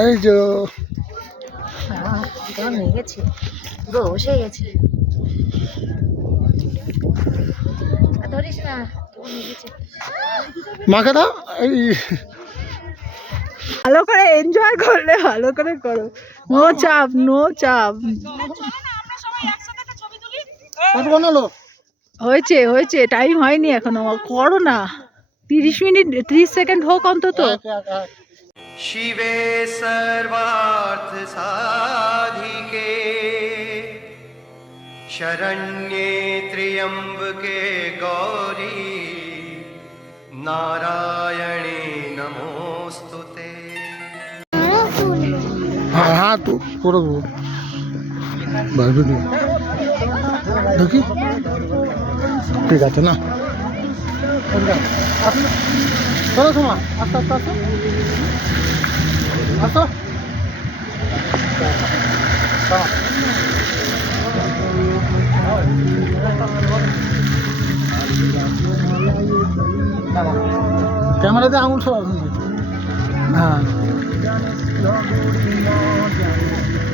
এই যে নিয়ে গেছে, পুরো বসে গেছে, ধরিস না, নিয়ে গেছে। মাকে দাও। এই ভালো করে এনজয় করলে ভালো করে করো, নো চাপ নো চাপ। হয়েছে হয়েছে, টাইম হয়নি এখনো, করো না, 30 মিনিট 30 সেকেন্ড হোক অন্তত। शिवे सर्वार्थ साधिके शरण्ये त्र्यंबके गौरी नारायणे नमोस्तुते। হ্যাঁ হ্যাঁ তো করে দেবো ভাবি দেখি, ঠিক আছে না? চলো তোমার আস্তে আস্তে আস্তে আসো। ক্যামেরাতে আঙুল সব। হ্যাঁ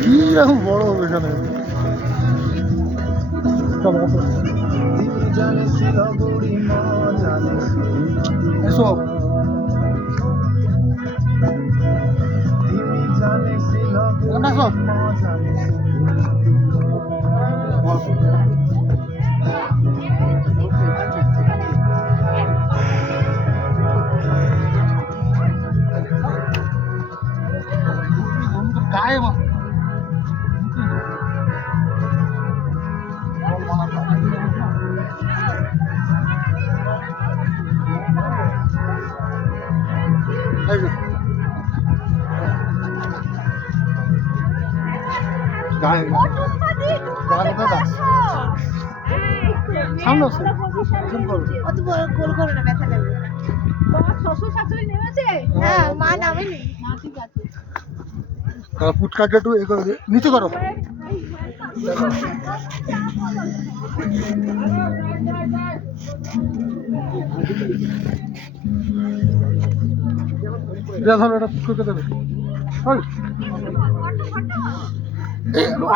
কি রকম বড় হবে এখানে। এসো গায়ে ফুটকাকে একটু নিচে করো।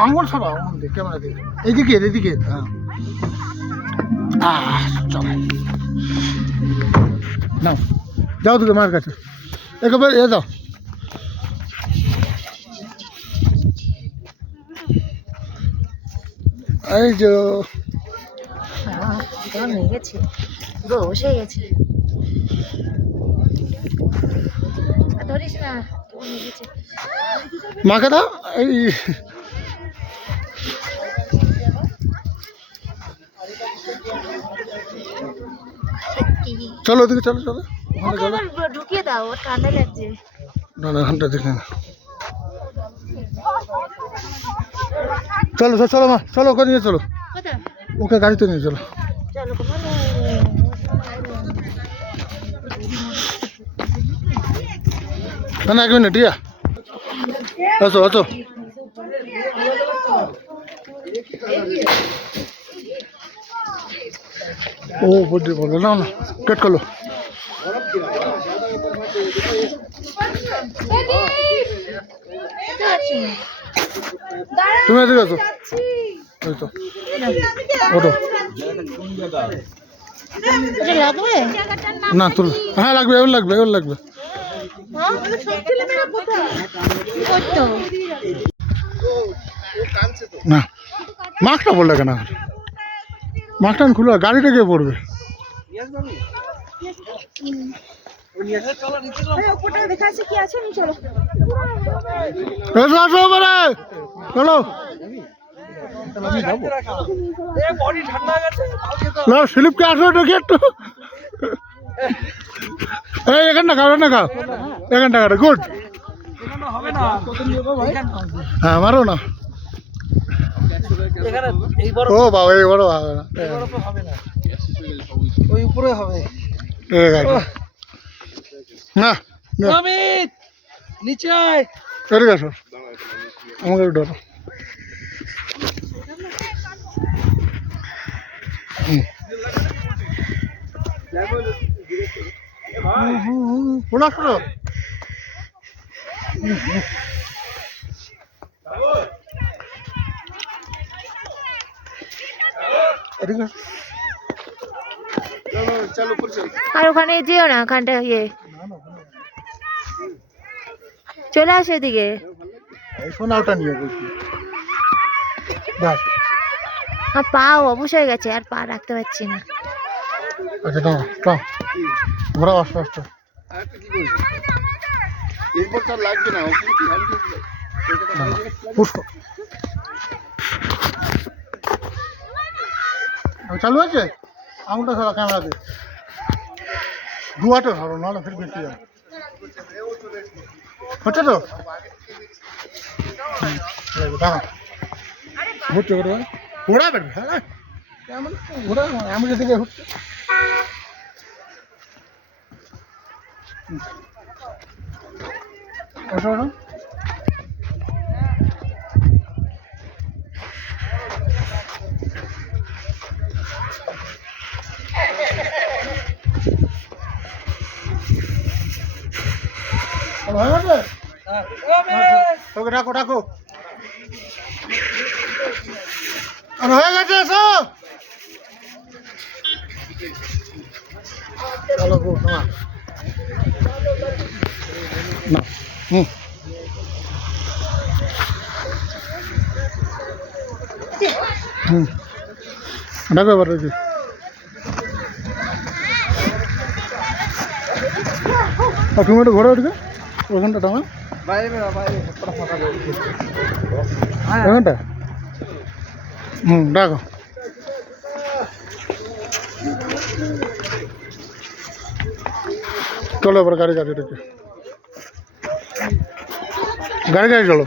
আঙুল সব ক্যামেরা দিয়ে এইদিকে এদিকে। নাও যাও তোকে মার কাছে একেবারে এ দাও। এই যে নিয়ে গেছে, পুরো বসে গেছে, ধরিস না, নিয়ে গেছে। মাকে দাও। এই চলো ওদিকে চলো চলো ঢুকিয়ে দাও, ওর ঠান্ডা লাগছে। না না ঘন্টা দেখে না। চলো চলো মা, চলো ওকে নিয়ে চলো, ওকে গাড়িতে নিয়ে চলো। না না 1 মিনিট রিয়া, আসো আসো। ও বড্ডি বলো না না কেট করলো। তুমি এদিকে আছো, ওই তো ওটো না তুল। হ্যাঁ লাগবে, এবার লাগবে, এবার লাগবে। না মাস্কটা বললে কেন? মাস্কটা খুলে গাড়িটা গিয়ে পড়বে। চলো স্লিপকে আসো দেখি একটু। এই এখানটা খাও, এখানটা খাও, এখানটা খাও, গুড। হ্যাঁ মারো না। ও বাবা এই বড় হবে না, ওই উপরে হবে না। নিচে আয়, এদিকে আসো, আমাকে একটু ধরো। এদিকে আর ওখানে যেও না, ওখানটা ইয়ে চলে আসো এদিকে। এই সোনাটা নিয়ে বলছি বাস। আমার পা অবশ হয়ে গেছে, আর পা রাখতে পারছি না। আচ্ছা দাঁড়া দাঁড়া ঘোরা আস্তে আস্তে। পুষ্প চালু আছে আঙুলটা ধরা ক্যামেরাতে দুয়াটা ধরো নাহলে ফির বেশি যাবে হচ্ছে তো দাঁড়া ঘুরছে ঘুরে ঘোরাবে হ্যাঁ কেমন ঘোরা আমি যেদিকে ঘুরছে তোকে ডাকো ডাকো হয়ে গেছে সব চলো গো তোমার না ডাকো এবার দেখি তুমি একটু ঘোরা উঠবে ওখানটা টানা ওখানটা ডাকো চলো এবার গাড়ি গাড়ি রেখে গাড়ি গাড়ি চলো